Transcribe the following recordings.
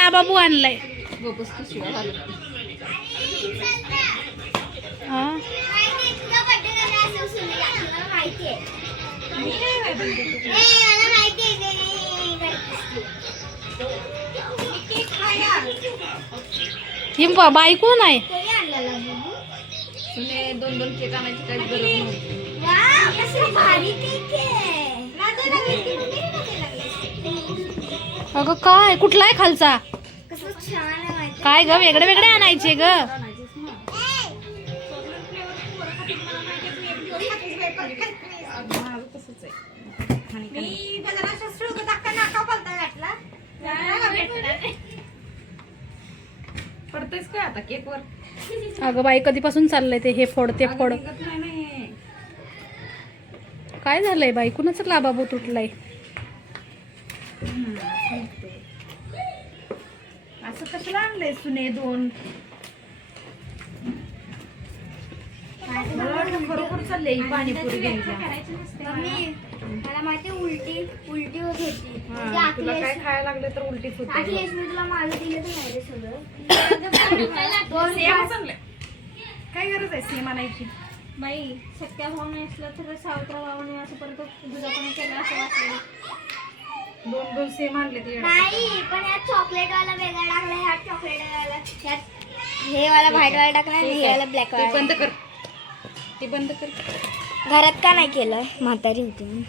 लाबाबू आणलाय. हा? ही ब- बाई कोण आहे? सुने दोन दोन केक आणायची काही गरज नव्हती अगं काय कुठला आहे खालचा? काय ग? वेगळे वेगळे आणायचे ग. काय- अगं बाई कधीपासून चाललंय ते? हे फोड ते फोड. काय झालंय बाई? कुणाचं लाबाबू तुटलाय. असं कशाला आणलंय सुने दोन? मला वाटलं खरोखर चाललंय ही पाणीपुरी घ्यायला. मला माहिती उलटी उलटी होत होती. ते हा, तुला काय खायला लागलं तर उलटीच होते अखिलेश मी तुला माझं दिलं तर नाही रे सगळं. दोन सेम चांगलंय काय गरज आहे सेम आणायची? बाई सत्या भाऊ असलं तर सावत्रा भाऊने असं परत दुधापणा केला असं वाटलं. दोन दोन सेम आणले ते नाही पण यात चॉकलेट वाला वेगळा टाकला ह्यात चॉकलेट वाला यात हे वाला व्हाईट वाला टाकला आणि हे वाला ब्लॅक ते वाला. बंद कर. ते बंद कर. घरात का नाही केलं म्हातारी होती म्हणून.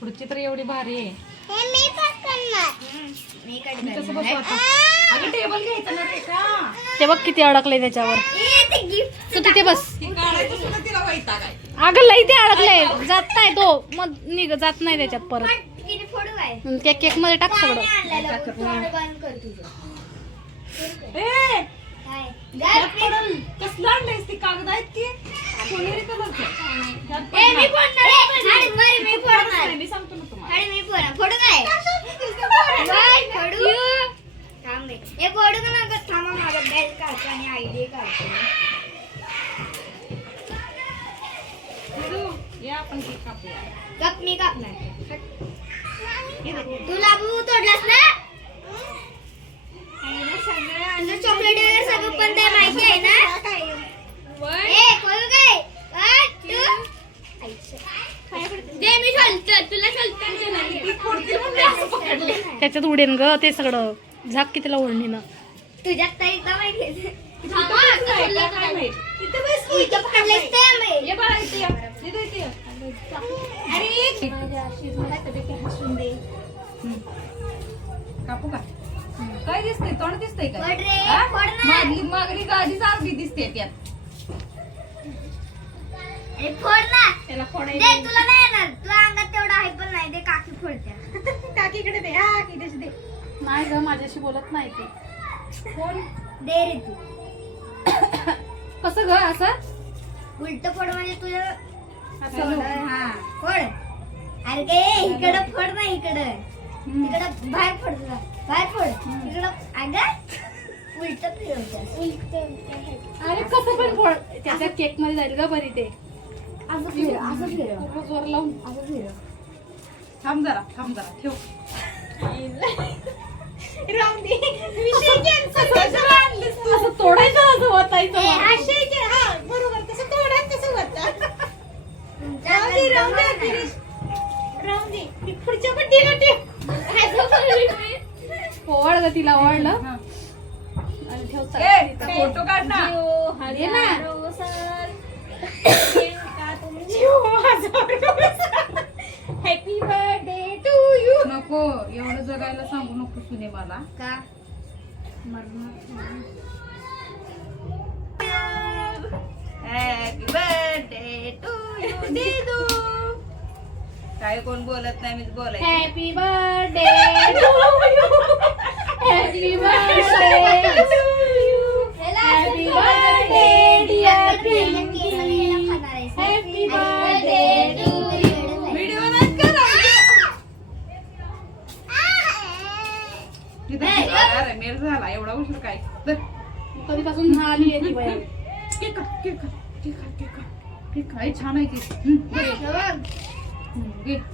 पुढची तर एवढी भारी आहे. मी मी काय कसं बसू आता अगं टेबल घ्यायचं ना रे का? ते बघ किती अडकलंय त्याच्यावर. गिफ्ट तू तिथे बस. ती काढायचं सुद्धा तिला वैताग आहे. अगं लई ते अडकलंय. जात नाही तो. मग निघ जात नाही त्याच्यात परत. किती फोडू काय त्या केकमध्ये टाक सगळं. कसलं आणलंयस ती कागद आहेत की सोनेरी कलरचं नाही, मी सांगतो ना तुम्हाला. थांब माझा बेल्ट काढतो आणि आयडी काढतो. फिरू. या आपण केक कापूया. गप मी कापणार. तू लाबू तोडलास ना? चॉकलेट वगैरे सगळं पण ते माहिती आहे ना? ए काय तुला त्याच्यात उडेन ग ते सगळं. झाक की त्याला ओढणीनं. तुझ्यात तर एकदा माहिती काय ते. कापू का? काय दिसतंय? तोंड दिसतंय का? फोड रे? फोड ना. मागली मागली गादी अर्धी दिसते त्यात. त्याला दे फोडायचं तुला नाही येणार. तुला अंगात तेवढं आहे पण नाही. दे काकी फोडत्या. काकीकडे दे. हा की दे. नाही ग माझ्याशी बोलत नाही ते. फोन दे रे तू. कसं ग असं? उलट फोड म्हणजे तुझं असं हा. फोड. अरे गे इकडं फोड ना इकडं. तिकडं बाहेर फोड तुला. बाहेर फोड. अगं उलट अरे कसं पण फोड. त्याच्या केकमध्ये जाईल ग बरी ते. असं जोर लावून. असं थांब जरा थांब जरा. ठेव. असं तोडायचं असं वाचायचं ए, मला. अशी बरोबर तसं तोडायचं कसं होतं तुमच्या अंगात जमणार नाही. पुढच्या पट्टीला ठेव ओवाळ ग तिला ओवाळलं. आणि. फोटो काढ ना. ये ना. हॅपी बर्थडे टू यू नको एवढं जगायला सांगू नको सुने मला. का? हॅपी बर्थडे टू यू दिदू. काय कोण बोलत नाही मीच बोलायचं. Happy birthday happy birthday happy birthday dear Pinky happy birthday to video नाही करा अरे मेल झाला. एवढा उशीर काय. कधीपासून हा आली आहे ती बाई? Cake cake cake cake. Cake छान आहे केक. Mungkin.